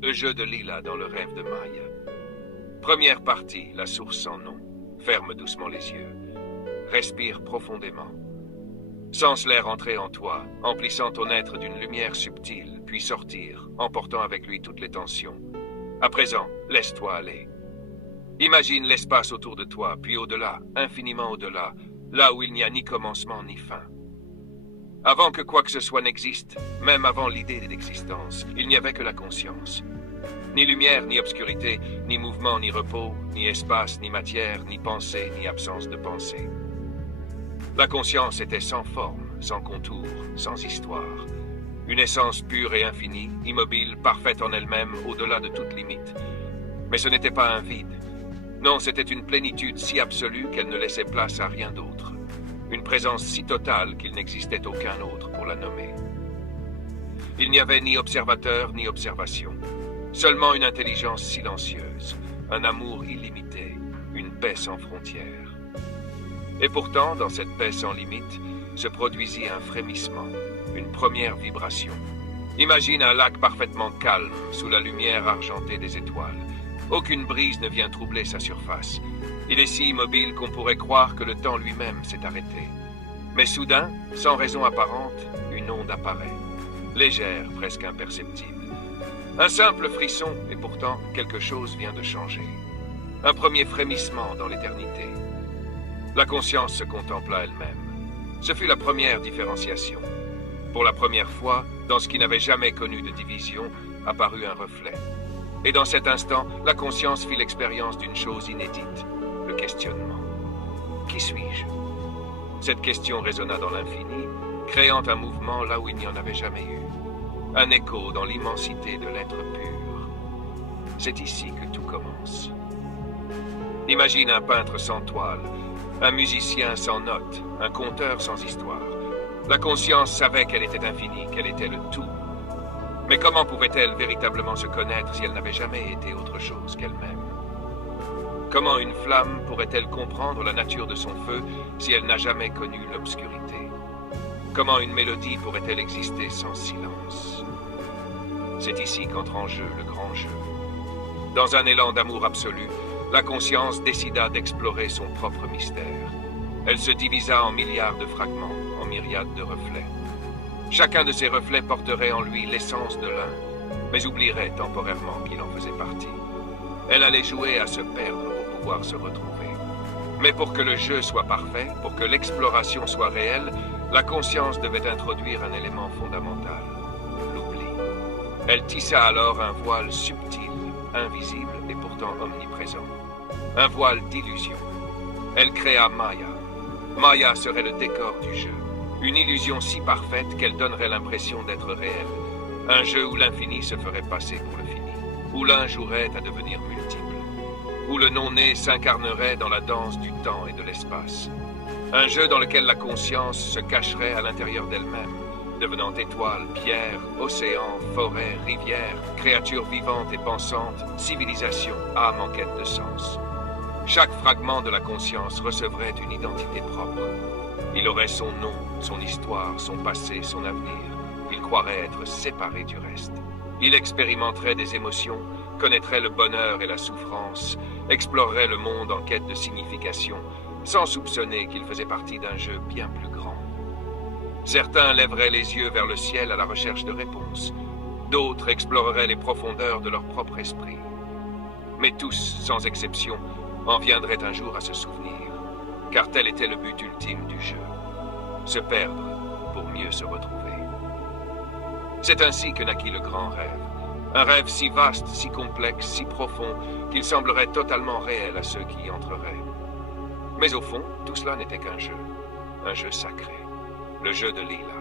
Le jeu de Lila dans le rêve de Maya. Première partie, la source sans nom. Ferme doucement les yeux. Respire profondément. Sens l'air entrer en toi, emplissant ton être d'une lumière subtile, puis sortir, emportant avec lui toutes les tensions. À présent, laisse-toi aller. Imagine l'espace autour de toi, puis au-delà, infiniment au-delà, là où il n'y a ni commencement ni fin. Avant que quoi que ce soit n'existe, même avant l'idée d'existence, il n'y avait que la conscience. Ni lumière, ni obscurité, ni mouvement, ni repos, ni espace, ni matière, ni pensée, ni absence de pensée. La conscience était sans forme, sans contour, sans histoire. Une essence pure et infinie, immobile, parfaite en elle-même, au-delà de toute limite. Mais ce n'était pas un vide. Non, c'était une plénitude si absolue qu'elle ne laissait place à rien d'autre. Une présence si totale qu'il n'existait aucun autre pour la nommer. Il n'y avait ni observateur ni observation. Seulement une intelligence silencieuse, un amour illimité, une paix sans frontières. Et pourtant, dans cette paix sans limite, se produisit un frémissement, une première vibration. Imagine un lac parfaitement calme, sous la lumière argentée des étoiles. Aucune brise ne vient troubler sa surface. Il est si immobile qu'on pourrait croire que le temps lui-même s'est arrêté. Mais soudain, sans raison apparente, une onde apparaît. Légère, presque imperceptible. Un simple frisson, et pourtant, quelque chose vient de changer. Un premier frémissement dans l'éternité. La conscience se contempla elle-même. Ce fut la première différenciation. Pour la première fois, dans ce qui n'avait jamais connu de division, apparut un reflet. Et dans cet instant, la conscience fit l'expérience d'une chose inédite, le questionnement. Qui suis-je? Cette question résonna dans l'infini, créant un mouvement là où il n'y en avait jamais eu. Un écho dans l'immensité de l'être pur. C'est ici que tout commence. Imagine un peintre sans toile, un musicien sans notes, un conteur sans histoire. La conscience savait qu'elle était infinie, qu'elle était le tout. Mais comment pouvait-elle véritablement se connaître si elle n'avait jamais été autre chose qu'elle-même? Comment une flamme pourrait-elle comprendre la nature de son feu si elle n'a jamais connu l'obscurité? Comment une mélodie pourrait-elle exister sans silence? C'est ici qu'entre en jeu le grand jeu. Dans un élan d'amour absolu, la conscience décida d'explorer son propre mystère. Elle se divisa en milliards de fragments, en myriades de reflets. Chacun de ces reflets porterait en lui l'essence de l'un, mais oublierait temporairement qu'il en faisait partie. Elle allait jouer à se perdre pour pouvoir se retrouver. Mais pour que le jeu soit parfait, pour que l'exploration soit réelle, la conscience devait introduire un élément fondamental, l'oubli. Elle tissa alors un voile subtil, invisible et pourtant omniprésent. Un voile d'illusion. Elle créa Maya. Maya serait le décor du jeu. Une illusion si parfaite qu'elle donnerait l'impression d'être réelle. Un jeu où l'infini se ferait passer pour le fini. Où l'un jouerait à devenir multiple. Où le non-né s'incarnerait dans la danse du temps et de l'espace. Un jeu dans lequel la conscience se cacherait à l'intérieur d'elle-même, devenant étoile, pierre, océan, forêt, rivière, créature vivante et pensante, civilisation, âme en quête de sens. Chaque fragment de la conscience recevrait une identité propre. Il aurait son nom, son histoire, son passé, son avenir. Il croirait être séparé du reste. Il expérimenterait des émotions, connaîtrait le bonheur et la souffrance, explorerait le monde en quête de signification, sans soupçonner qu'il faisait partie d'un jeu bien plus grand. Certains lèveraient les yeux vers le ciel à la recherche de réponses. D'autres exploreraient les profondeurs de leur propre esprit. Mais tous, sans exception, en viendraient un jour à se souvenir, car tel était le but ultime du jeu. Se perdre pour mieux se retrouver. C'est ainsi que naquit le grand rêve. Un rêve si vaste, si complexe, si profond, qu'il semblerait totalement réel à ceux qui y entreraient. Mais au fond, tout cela n'était qu'un jeu sacré, le jeu de Lila.